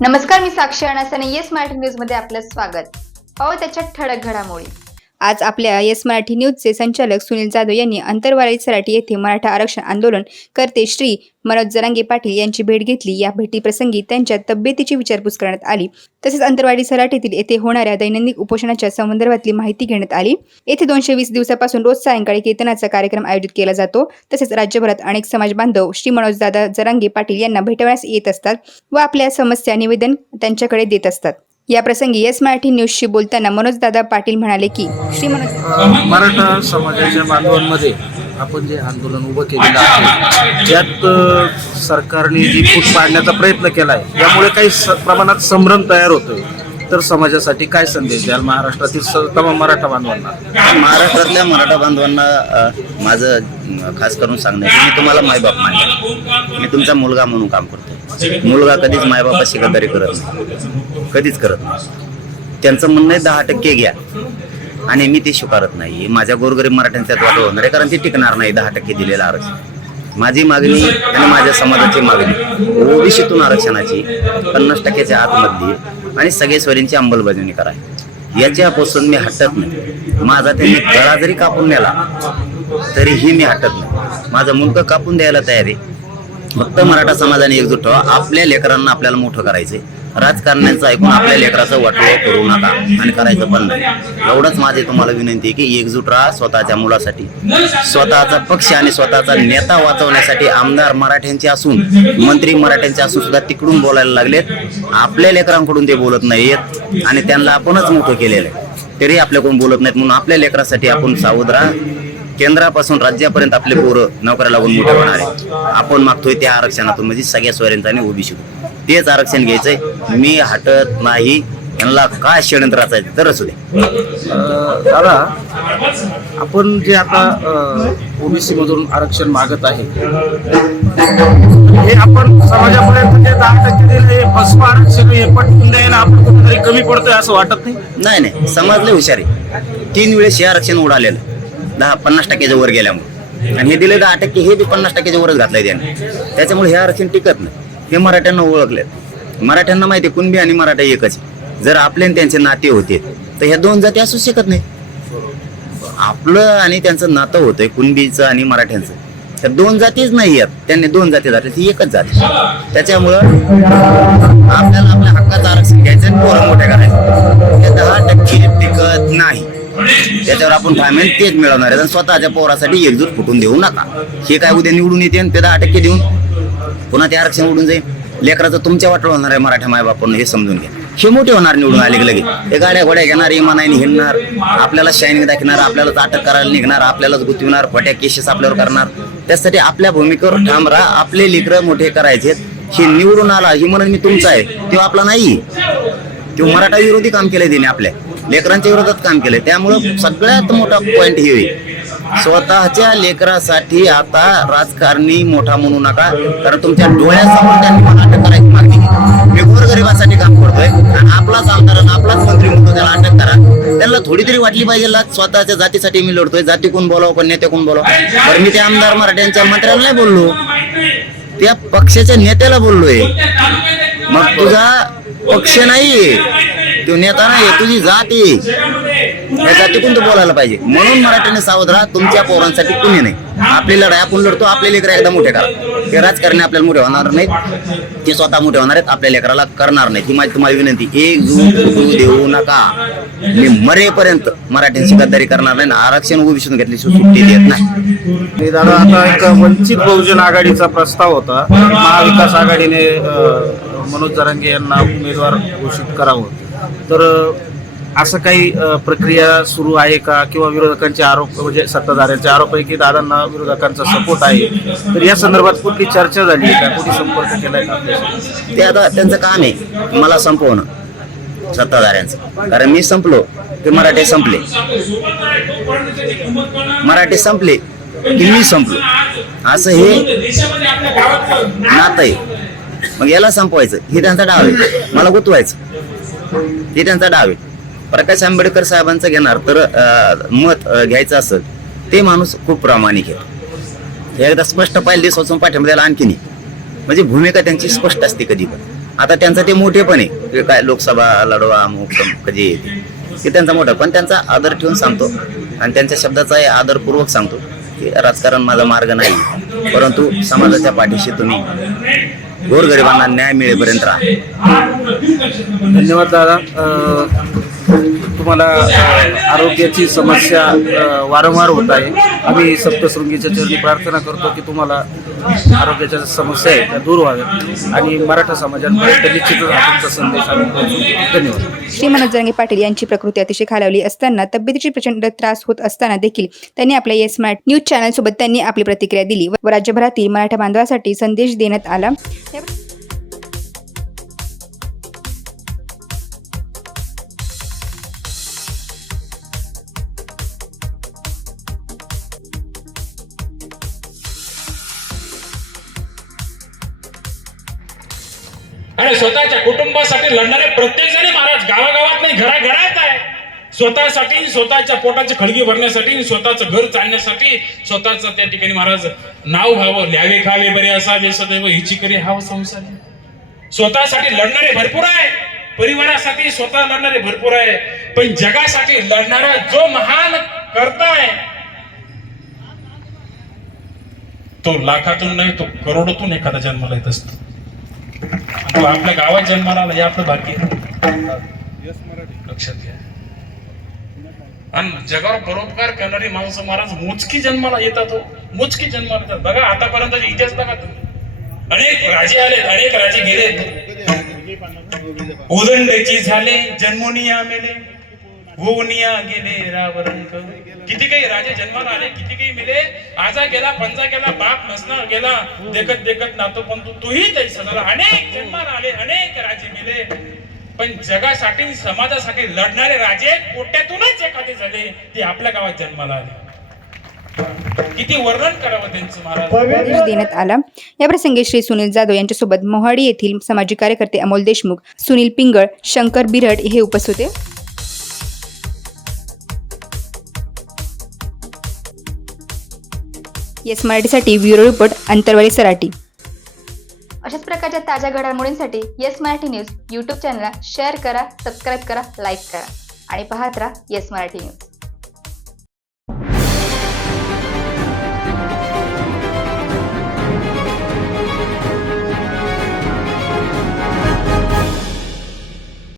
नमस्कार, मी साक्षी अणासाने yes Marathi news मध्ये आपलं स्वागत. पाहू त्याच्या ठळक घडामोडी. आज आपल्या येस मराठी न्यूजचे संचालक सुनील जाधव यांनी अंतरवाली सराटी येथे मराठा आरक्षण आंदोलन करते श्री मनोज जरांगे पाटील यांची भेट घेतली. या भेटीप्रसंगी त्यांच्या तब्येतीची विचारपूस करण्यात आली. तसेच अंतरवाली सराटीतील येथे होणाऱ्या दैनंदिन उपोषणाच्या संदर्भातली माहिती घेण्यात आली. येथे 220 दिवसापासून रोज सायंकाळी कीर्तनाचा कार्यक्रम आयोजित केला जातो. तसेच राज्यभरात अनेक समाज बांधव श्री मनोज दादा जरांगे पाटील यांना भेटवण्यास येत असतात व आपल्या समस्या निवेदन त्यांच्याकडे देत असतात. या प्रसंगी येस मराठी न्यूजशी बोलताना मनोज दादा पाटील म्हणाले की श्री मनोज मराठा समाजाच्या बांधवांमध्ये आपण जे आंदोलन उभं केलेलं आहे त्यात सरकारने जी फूट पाडण्याचा प्रयत्न केला आहे यामुळे काही प्रमाणात संभ्रम तयार होतोय. तर समाजासाठी काय संदेश द्याल महाराष्ट्रातील तमाम मराठा बांधवांना? महाराष्ट्रातल्या मराठा बांधवांना माझं खास करून सांगणं आहे की मी तुम्हाला मायबाप मानतो. मी तुमचा मुलगा म्हणून काम करतो. मुलगा कधीच मायबापाशी गद्दारी करत नाही, कधीच करत नाही. त्यांचं म्हणणं आहे 10% घ्या आणि मी ते स्वीकारत नाही. माझ्या गोरगरीब मराठ्यांच्यात वाटत होणार आहे, कारण ते टिकणार नाही 10% दिलेलं आरक्षण. माझी मागणी आणि माझ्या समाजाची मागणी ओबीसीतून आरक्षणाची 50%च्या आतमधली आणि सगळे स्वरींची अंमलबजावणी करा. याच्यापासून मी हटत नाही. माझा त्यांनी गळा जरी कापून नेला तरीही मी हटत नाही. माझं मुलगा कापून द्यायला तयार आहे. फक्त मराठा समाजाने एकजूट व्हा. आपल्या लेकरांना आपल्याला मोठं करायचंय. राजकारण्यांचं ऐकून आपल्या लेकराचं वाटोळं करू नका आणि करायचं पण नाही. एवढंच माझी तुम्हाला विनंती आहे की एकजूट राहा. स्वतःच्या मुलासाठी, स्वतःचा पक्ष आणि स्वतःचा नेता वाचवण्यासाठी आमदार मराठ्यांचे असून, मंत्री मराठ्यांचे असून सुद्धा तिकडून बोलायला लागलेत. आपल्या लेकरांकडून ते बोलत नाहीत आणि त्यांना आपणच मोठं केलेलं आहे तरी आपल्याकडून बोलत नाहीत. म्हणून आपल्या लेकरासाठी आपण सावध राहा. केंद्रापासून राज्यापर्यंत आपले पोरं नोकऱ्या लागून मोठे होणार आहे. आपण मागतोय त्या आरक्षणातून, म्हणजे सगळ्या सोयऱ्यांचा आणि ओबीसी तेच आरक्षण घ्यायचंय. मी हटत नाही. यांना काय षडयंत्र असायचं तर असू दे. दादा, आपण जे आता ओबीसी मधून आरक्षण मागत आहे हे आपण समाजापर्यंत जे 10% दिले भस्म आरक्षण हे पटवून द्यायला आपण कुठेतरी कमी पडतोय असं वाटत नाही? नाही नाही, समाजले हुशार आहे. 3 वेळेस हे आरक्षण उडालेलं 50% वर गेल्यामुळे, आणि हे दिले 10%, हे बी 50% वरच घातलंय त्याने. त्याच्यामुळे हे आरक्षण टिकत नाही. हे मराठ्यांना ओळखलेत. मराठ्यांना माहिती कुणबी आणि मराठा एकच. जर आपले आणि त्यांचे नाते होते तर ह्या 2 जाती असू शकत नाही. आपलं आणि त्यांचं नातं होतंय कुणबीचं आणि मराठ्यांचं. तर 2 जातीच नाही आहेत. त्यांनी 2 जाती झाल्या, ती एकच जाती. त्याच्यामुळं आपल्याला आपल्या हक्काचं आरक्षण घ्यायचं आणि पोरं मोठे करायचं. हे 10% टिकत नाही. त्याच्यावर आपण ठामेन तेच मिळवणार आहे. स्वतःच्या पोरासाठी एकजूट फुटून देऊ नका. हे काय उद्या निवडून येते आणि ते 10% देऊन पुन्हा ते आरक्षण उडून जाईल. लेकराचं तुमच्या वाटलं होणार आहे मराठा मायबापांना, हे समजून घ्या. हे मोठे होणार निवडून आले की लगे हे गाड्या घोड्या घेणार, इमानाने हिंडणार, आपल्याला शाईनिंग दाखवणार, आपल्यालाच अटक करायला निघणार, आपल्यालाच गुंतविणार, खोट्या केसेस आपल्यावर करणार. त्यासाठी आपल्या भूमिकेवर ठाम राहा. आपले लेकरं मोठे करायचे. हे निवडून आला ही म्हणून मी तुमचा आहे तो आपला नाही. तो मराठा विरोधी काम केलंय त्याने, आपल्या लेकरांच्या विरोधात काम केलंय. त्यामुळं सगळ्यात मोठा पॉइंट हे होईल. स्वतःच्या लेकरासाठी आता राजकारणी मोठा म्हणू नका, कारण तुमच्या डोळ्यासमोर त्यांनी मला अटक करायची मागणी केली. मी गोरगरिबासाठी काम करतोय आणि आपलाच आमदार आणि आपलाच मंत्री म्हणतो त्याला अटक करा. त्यांना थोडी तरी वाटली पाहिजे स्वतःच्या जातीसाठी मी लढतोय. जाती कोण बोलावं पण नेते कोण बोलावं. तर मी त्या आमदार मराठ्यांच्या मंत्र्याला नाही बोललो, त्या पक्षाच्या नेत्याला बोललोय. मग तुझा पक्ष नाहीये, तो नेता नाही, तुझी जाती. या जातीतून तू बोलायला पाहिजे. म्हणून मराठ्याने सावध राहा. तुमच्या पोरांसाठी कुणी नाही. आपली लढाई आपण लढतो. आपले लेकरं एकदा मोठे करा. ते राजकारणी आपल्याला मोठे होणार नाहीत, ते स्वतः मोठे होणार आहेत, आपल्या लेकराला करणार नाहीत. ही माझी तुम्हाला विनंती. एकजूट फुटू देऊ नका. मी मरेपर्यंत मराठ्यांची गद्दारी करणार नाही. आरक्षण ओबीसीतून घेतली सुट्टी देत नाही. दादा, आता एक वंचित बहुजन आघाडीचा प्रस्ताव होता. महाविकास आघाडीने मनोज जरांगे यांना उमेदवार घोषित करावं. तर असं काही प्रक्रिया सुरू आहे का? किंवा विरोधकांचे आरोप, म्हणजे सत्ताधाऱ्यांचे आरोप आहे की दादांना विरोधकांचा सपोर्ट आहे. तर या संदर्भात कुठली चर्चा झाली आहे का? कुठे संपर्क केलाय का? ते आता त्यांचं काम आहे मला संपवणं सत्ताधाऱ्यांचं. कारण मी संपलो की मराठे संपले, मराठे संपले की मी संपलो, असं हे नातं आहे. मग याला संपवायचं हे त्यांचा डाव आहे. मला गुतवायचं हे त्यांचा डाव आहे. प्रकाश आंबेडकर साहेबांचं घेणार तर मत घ्यायचं असेल ते माणूस खूप प्रामाणिक आहे. एकदा स्पष्ट पाहिजे दिवसापासून पाठिंबा द्यायला आणखीन, म्हणजे भूमिका त्यांची स्पष्ट असते कधी पण. आता त्यांचं ते मोठेपण आहे की काय लोकसभा लढवा अमुक तमुक कधी येते ते त्यांचा मोठा, पण त्यांचा आदर ठेवून सांगतो आणि त्यांच्या शब्दाचाही आदरपूर्वक सांगतो की राजकारण माझा मार्ग नाही, परंतु समाजाच्या पाठीशी तुम्ही गोरगरिबांना न्याय मिळेपर्यंत राहा. धन्यवाद दादा. तुम्हाला आरोग्याची समस्या वारंवार होत आहे. आम्ही सप्तशृंगीच्या चरणी प्रार्थना करतो की तुम्हाला आरोग्याच्या समस्या आहेत त्या दूर व्हाव्यात आणि मराठा समाजापर्यंत निश्चितच हा तुमचा संदेश आम्ही पोहोचवतो. धन्यवाद. श्री मनोज जरांगे पाटील यांची प्रकृती अतिशय खालावली असताना तब्येतीची प्रचंड त्रास होत असताना देखील त्यांनी आपल्या येस मराठी न्यूज चॅनल सोबत त्यांनी आपली प्रतिक्रिया दिली व राज्यभरातील मराठा बांधवांसाठी संदेश देण्यात आला. आणि स्वतःच्या कुटुंबासाठी लढणारे प्रत्येक जण महाराज गावागावात नाही, घराघरात आहे. स्वतःसाठी, स्वतःच्या पोटाची खळगी भरण्यासाठी, स्वतःचं घर चालण्यासाठी, स्वतःचं त्या ठिकाणी महाराज नाव व्हावं, ल्यावे खावे बरे असावे सदैव हिची करी हाव संसार. स्वतःसाठी लढणारे भरपूर आहे, परिवारासाठी स्वतः लढणारे भरपूर आहे, पण जगासाठी लढणारा जो महान करता आहे तो लाखातून नाही, तो करोडोतून एखादा जन्माला येत असतो. तो आपल्या गावात जन्माला आला हे आपलं भाग्य लक्षात घ्या. आणि जगावर परोपकार करणारी माणसं महाराज मोजकी जन्माला येतात, मोजकी जन्माला येतात. बघा आतापर्यंत इतिहास बघा तुम्ही, अनेक राजे आले, अनेक राजे गेले, उदंडची झाले, जन्मोनिया मेले, होनिया गेले रावरंक. किती काही राजे जन्माला आले, किती काही मेले, आजा गेला, पंजा गेला, बाप नसणार गेला, देखत देखत नातो पण तूही तैसा झाला. अनेक जन्माला आले, अनेक राजे मेले, पण जगासाठी समाजासाठी लढणारे राजे कोट्यातूनच एखादे झाले, ते आपल्या गावात जन्माला आले. किती वर्णन करावं त्यांचं महाराज. संदेश देण्यात आला. या प्रसंगी श्री सुनील जाधव यांच्यासोबत मोहाडी येथील सामाजिक कार्यकर्ते अमोल देशमुख, सुनील पिंगळ, शंकर बिरड हे उपस्थित होते. येस मराठीसाठी ब्युरो रिपोर्ट अंतरवाली सराटी. अशाच प्रकारच्या ताज्या घडामोडींसाठी येस मराठी न्यूज यूट्यूब चॅनलला शेअर करा, सबस्क्राईब करा, लाईक करा आणि पाहत राहा येस मराठी न्यूज.